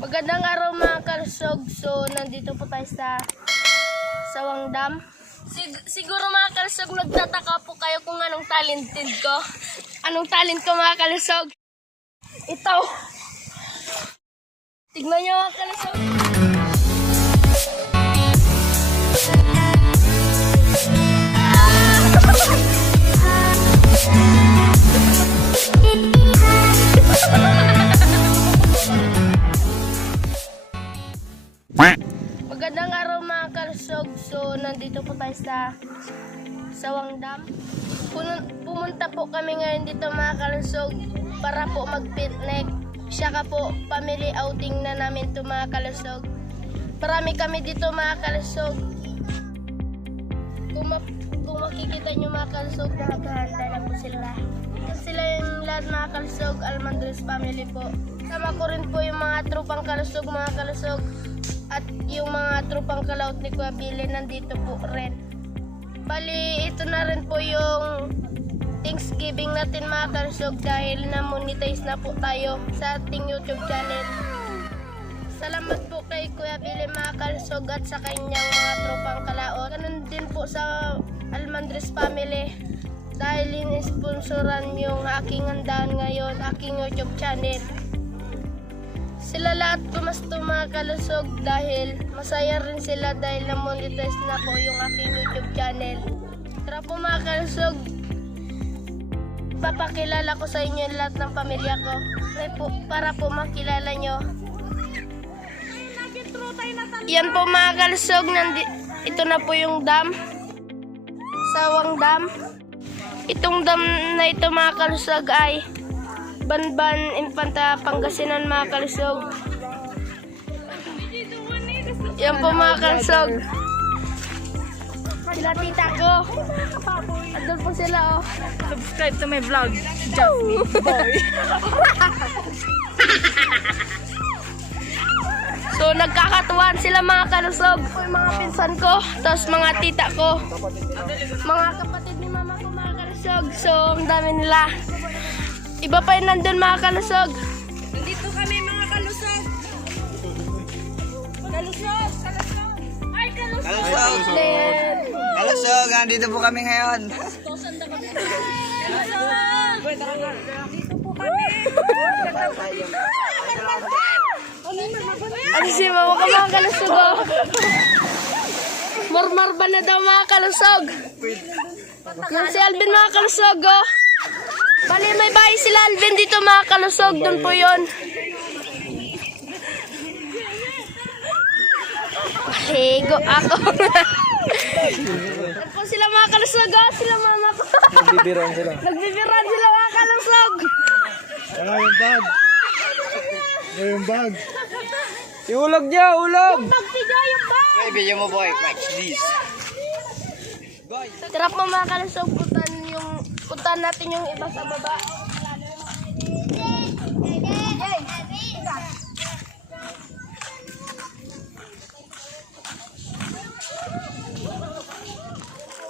Magandang araw mga kalusog. So, nandito po tayo sa Sawang Dam. Siguro mga kalusog, nagtataka po kayo kung anong talented ko. Anong talent ko mga kalusog? Ito. Tignan nyo mga kalusog. Magandang araw mga kalusog. So, nandito po tayo sa Sawang Dam. Pumunta po kami ngayon dito mga kalusog para po mag-picnic. Saka po, family outing na namin to mga kalusog. Marami kami dito mga kalusog. Kung makikita nyo mga kalusog, nakakahanda na po sila. Sila yung lahat mga kalusog, Almandres family po. Sama ko rin po yung mga tropang kalusog mga kalusog. At yung mga tropang kalaot ni Kuya Billy nandito po rin. Bali, ito na rin po yung Thanksgiving natin mga kalusog dahil na-monetize na po tayo sa ating YouTube channel. Salamat po kay Kuya Billy mga kalusog at sa kanyang mga tropang kalaot. Ganun din po sa Almandres family dahil in-sponsoran yung aking handaan ngayon, aking YouTube channel. Sila lahat gumasto mga kalusog dahil masaya rin sila dahil na-monetize na po yung aking YouTube channel. Tara po mga kalusog, papakilala ko sa inyo lahat ng pamilya ko para po makilala nyo. Yan po mga kalusog, ito na po yung dam, Sawang Dam. Itong dam na ito mga kalusog ay Banban, Infanta, Pangasinan mga kalusog. Yan po mga kalusog. Sila tita ko. Andun po sila oh. Subscribe to my vlog, Jasmine Boy. So nagkakatuwaan sila mga kalusog. Yung mga pinsan ko, tapos mga tita ko. Mga kapatid ni mama ko mga kalusog. So ang dami nila. Iba pa yun nandun mga kalusog. Nandito kami mga kalusog. Kalusog! Kalusog! Ay, kalusog! Kalusog! Then, Kalusog! Nandito po kami ngayon. Kalusog! Dito po kami. ano si mama ko mga kalusog oh. Marmar ba na daw mga kalusog? Yan si Alvin mga kalusog oh. Bali may bahay sila Alvin dito mga kalusog. Doon po yun. Higo ako. Doon po sila mga kalusog oh. Sila mama ko. Nagbibiran sila. Nagbibiran sila mga kalusog. Ano yung bag? Ano yung bag? Iulog niya! Ulog! Magtiga yung bag. May video mo boy. Watch this. Tara po mga kalusog. Puntahan natin yung iba sa baba.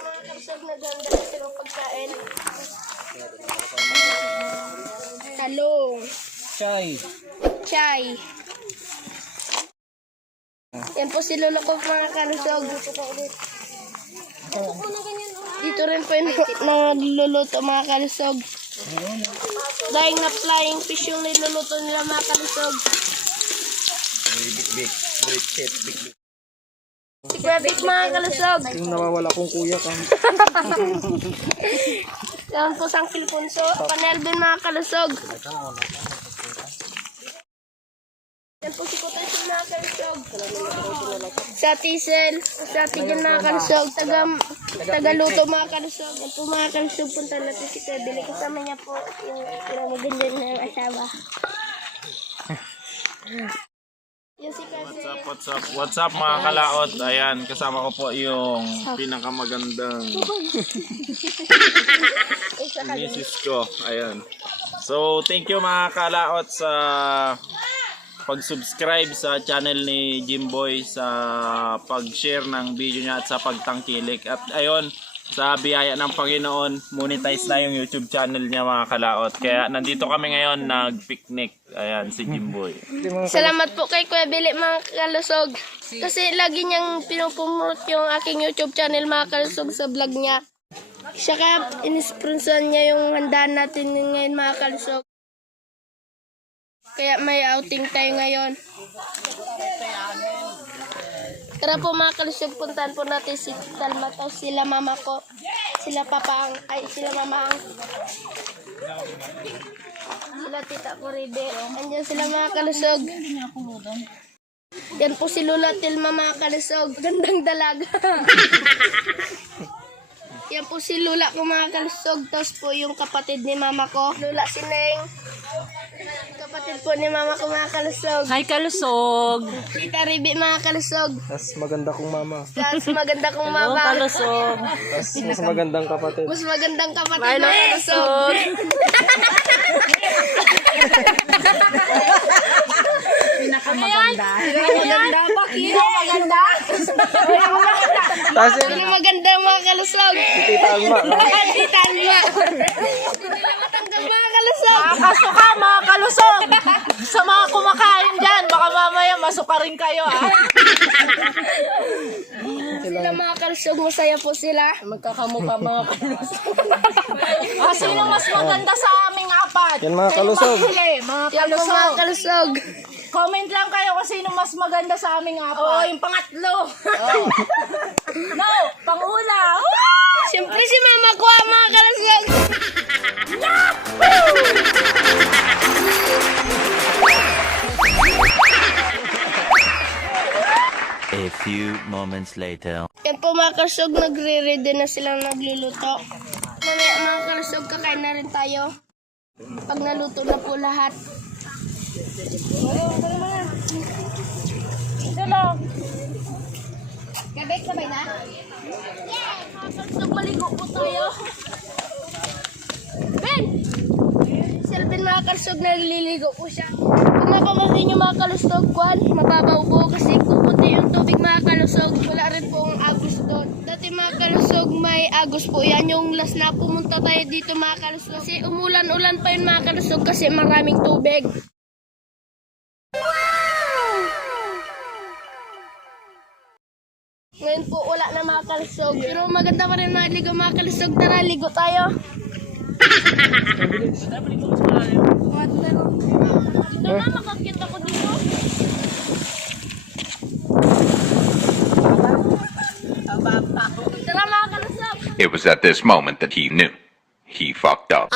Mga kalusog, naganda na silang pagkain. Talong. Chay. Chay. Yan po si lolo ko mga kalusog. Dito rin po yung nagluluto mga kalusog. Dahil na flying fish yung niluluto nila mga kalusog. Big. Big shit. Big. Si Kuya Vic mga kalusog. Yung nawawala kong kuya ka. Yan po sang Pilpunso. Panelvin mga kalusog. Yan po si Kutasyon mga kalusog. Sa Tisel. Sa Tigan mga kalusog. Tagaluto mga kalusog. Yan po mga kalusog. Punta natin si Kuya Billy. Kasama niya po yung maganda na asawa. Yung si Kuya Billy. What's up mga kalaot? Ayan, kasama ko po yung pinakamagandang misis ko. Ayan. So, thank you mga kalaot sa pag-subscribe sa channel ni Jimboy, sa pag-share ng video niya at sa pagtangkilik. At ayun, sa biyaya ng Panginoon, monetize na yung YouTube channel niya mga kalaot. Kaya nandito kami ngayon nag-picnic. Ayan, si Jimboy. Salamat po kay Kuya Billy mga kalusog. Kasi lagi niyang pinupromote yung aking YouTube channel mga kalusog sa vlog niya. Siya kaya inisponsor niya yung handaan natin ngayon mga kalusog. Kaya may outing tayo ngayon. Tara po mga kalusog, puntahan po natin si Talma o sila mama ko. Sila papaang, ay sila mamaang. Sila tita ko Ribe. Andiyan sila mga kalusog. Yan po si Lula Tilma mga kalusog. Gandang dalaga. Yan po si Lula ko mga kalusog. Tapos po yung kapatid ni mama ko. Lula Sineng. Kapatid po ni mama ko mga kalusog. Hi, kalusog. Tita Ribe mga kalusog. Mas maganda kong mama. Tapos maganda kong Hello, mama. kalusog. Mas magandang kapatid. Mas magandang kapatid Hi, mga kalusog. Pinakamaganda. Pinakamaganda. Bakit? Maganda. Tapos Mas maganda mga kalusog. si Tita Alma. Tita Alma. Hindi nila matanggap mga kalusog. Kasuka, mga kalusog. Sa mga kumakain dyan, baka mamaya masuka rin kayo, ah. Sila mga kalusog, masaya po sila. Magkakamukha mga kalusog. Sino mas maganda sa aming apat? Yan mga kalusog. Huli, mga Yan po mga kalusog. kalusog. Comment lang kayo kung sino mas maganda sa aming apat. Oo, yung pangatlo. No, panguna. Siyempre si mama ko mga kalusog. A few moments later. Yan po mga kalusog, nagre-ready na silang nagluluto. Mamaya mga kalusog, kakain na rin tayo. Pag naluto na po lahat. Sabay na? Yeah! Mga kalusog, maligo po tayo. Ben! Si Alvin mga kalusog, nagliligo po siya. Kung mapapansin nyo mga kalusog, kwan, mababaw po kasi kukunti yung tubig mga kalusog. Wala rin pong agos doon. Dati mga kalusog, may agos po. Yan yung last na pumunta tayo dito mga kalusog. Kasi umulan-ulan pa yun mga kalusog kasi maraming tubig. Ngayon po wala na mga kalusog. Pero maganda pa rin maligo mga kalusog. Tara, ligo tayo. Dito na, makakita ko dito. Tara mga kalusog. It was at this moment that he knew. He fucked up.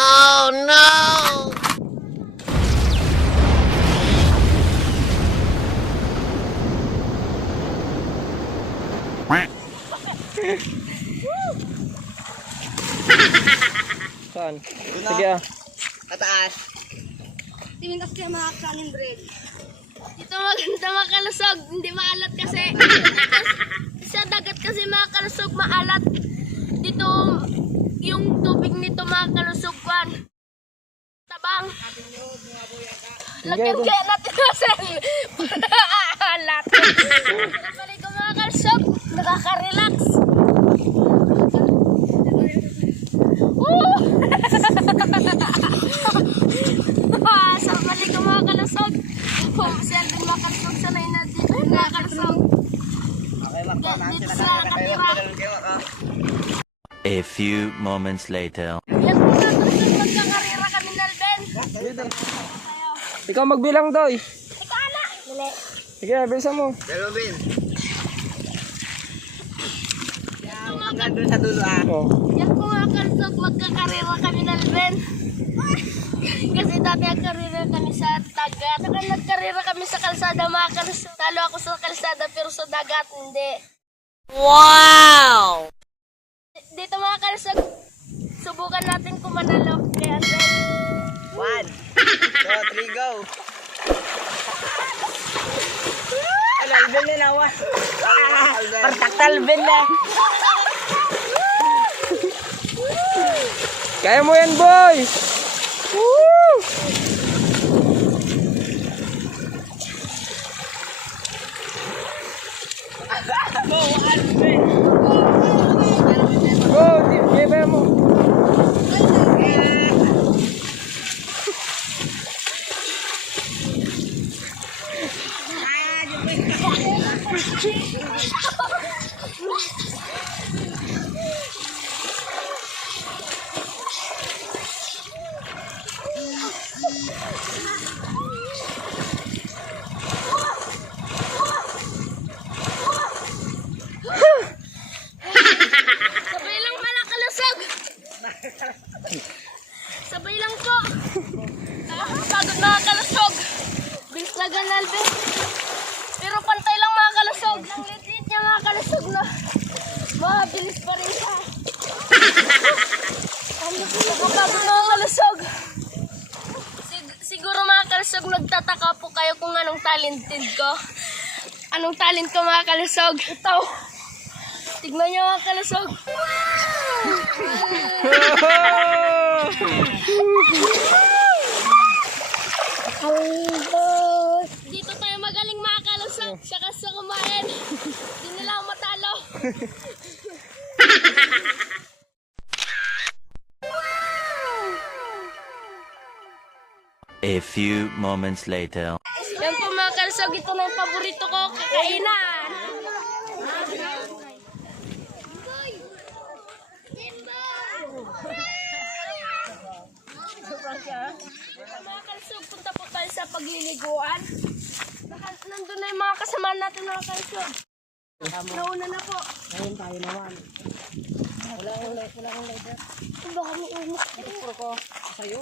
Saan? Sige ah. Timintas kaya mga kanin bread. Dito maganda mga kalusog. Hindi maalat kasi. Sa dagat kasi mga kalusog maalat. Dito yung tubig nito mga kalusog kwan. Tabang. Lagyan kaya natin kasi. Alat. Balik ko mga kalusog. Nakaka-relax. Woo! Sa balik ko mga kalusog. Siyempre mga kalusog. Sanay natin mga kalusog. Dito sila nakatira. A few moments later. Yan po mga kalusog. Magkakarira kami ng Alben. Ikaw magbilang doy. Ikaw na. Dali. Sige, bilisan mo. Oh. Yan po mga kalusog. Magkakarira kami ng Alben. Kasi dati nagkarira kami sa dagat. Saka nagkarira kami sa kalsada mga kalusog. Talo ako sa kalsada pero sa dagat hindi. Wow! Dito mga kalusog, subukan natin kung manalo kay Alben. 1, 2, 3, go! Alben na nawa. Partaktalben na. Kaya mo yan, boys! Woo! Go, Sabay lang pala kalusog. Sabay lang po. Pagod mga kalusog. Bilis na ganalbe. Pero pantay lang mga kalusog. Ang lit-lit niya mga kalusog na. Mabilis pa rin siya. Nakapagod mga kalusog. Siguro mga kalusog nagtataka po kayo kung anong talented ko. Anong talent ko mga kalusog? Ito. Tignan niyo mga kalusog. Dito tayo magaling mga kalusog. Saka sa kumain. Hindi nila ako matalo. A few moments later. Yan po mga kalusog. Ito na yung paborito ko. Kakainan. Mga kalusog, punta po tayo sa pagliliguan. Nandun na yung mga kasama natin mga kalusog. Nauna na po. Ngayon tayo naman. Wala akong lighter. Baka mo umos. Ito ko sa'yo.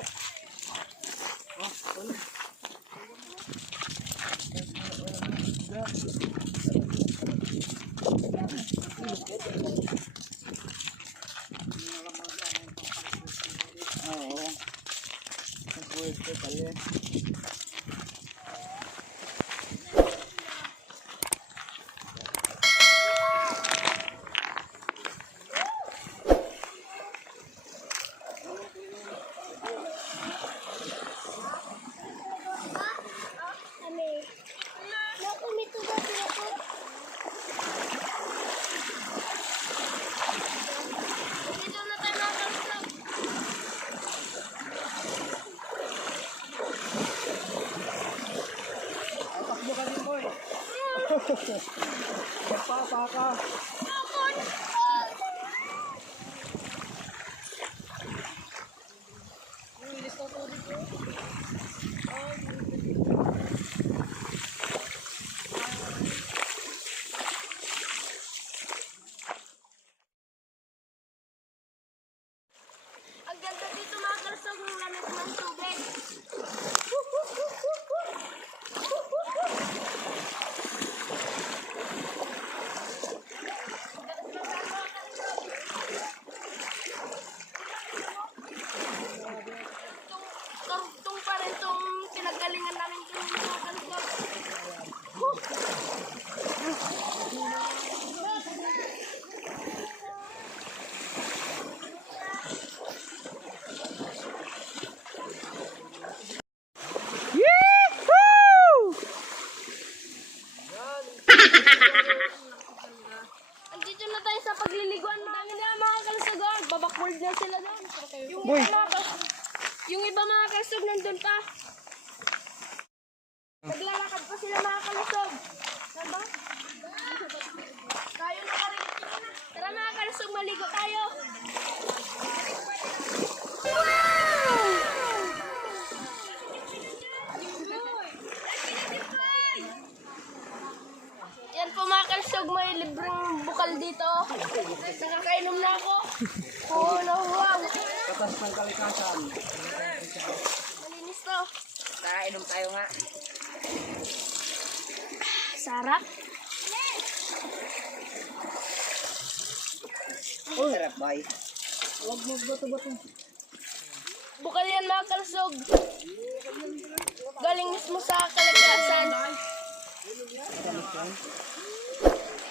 Ang ganda dito mga kalusog ng lamig ng tubig. Karugtong pa rin itong pinagalingan namin dito mga kalusog. Andito na tayo sa pagliliguan. Marami na mga kalusog. Babakboard na sila doon. Yung iba mga kalusog nandun pa. Naglalakad pa sila mga kalusog. Diba? Tayo na ka rin. Tara mga kalusog, maligo tayo. Yan po mga kalusog, may libreng bukal dito. Nakakainom na ako. Oo, nahuwag. Katas ng kalikasan. Malinis to. Inom tayo nga. Sarap. Sarap, boy. Bukal yan mga kalusog. Galing mismo sa kalikasan.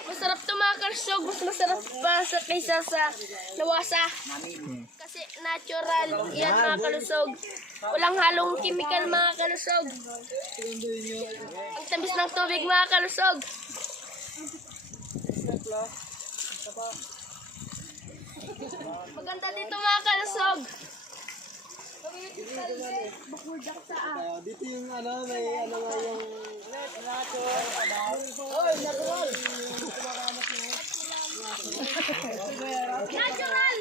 Masarap to mga kalusog. Mas masarap pa kaysa sa lawasa. Kasi natural yan mga kalusog. Walang halong chemical mga kalusog. Ang tamis ng tubig mga kalusog. Maganda dito mga kalusog. Dito yung ano, may ano nga yung... Natural!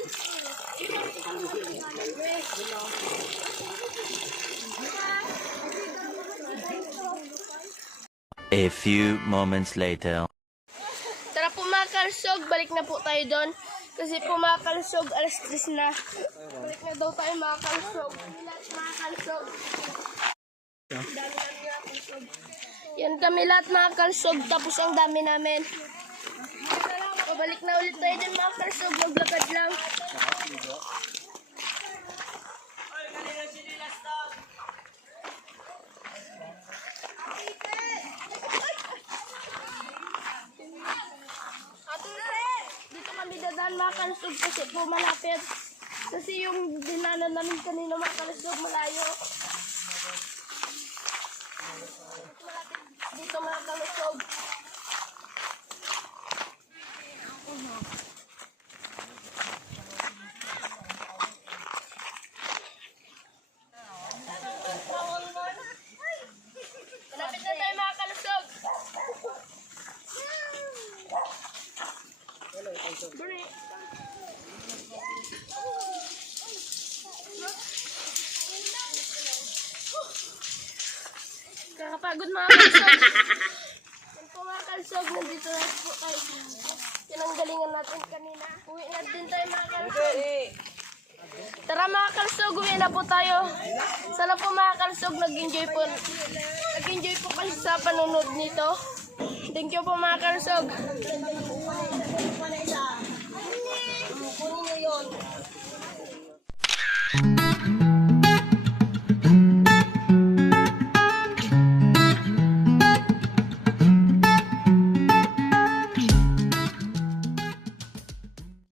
A few moments later. Tara po mga kalsog, balik na po tayo doon. Kasi po mga kalsog, alas 3 na. Balik na daw tayo mga kalsog. Lahat mga kalsog. Dami namin mga kalsog. Yan kami lahat mga kalsog, tapos ang dami namin. Pabalik na ulit tayo din mga kalsog, maglakad lang. Dito kami dadaan mga kalsog kasi po malapit. Kasi yung dinanan namin kanina mga kalsog malayo. Malapit dito mga kalsog. Malapit na tayo mga kalsog. Buri. Kakapagod mga kalsog. Yan po mga kalsog, nandito na po tayo. Pinanggalingan natin kanina. Uwi na din tayo mga kalsog. Tara mga kalsog, uwi na po tayo. Sana po mga kalsog, nag-enjoy po. Nag-enjoy po kayo sa panunod nito. Thank you po mga kalsog. Kunin niyo yun.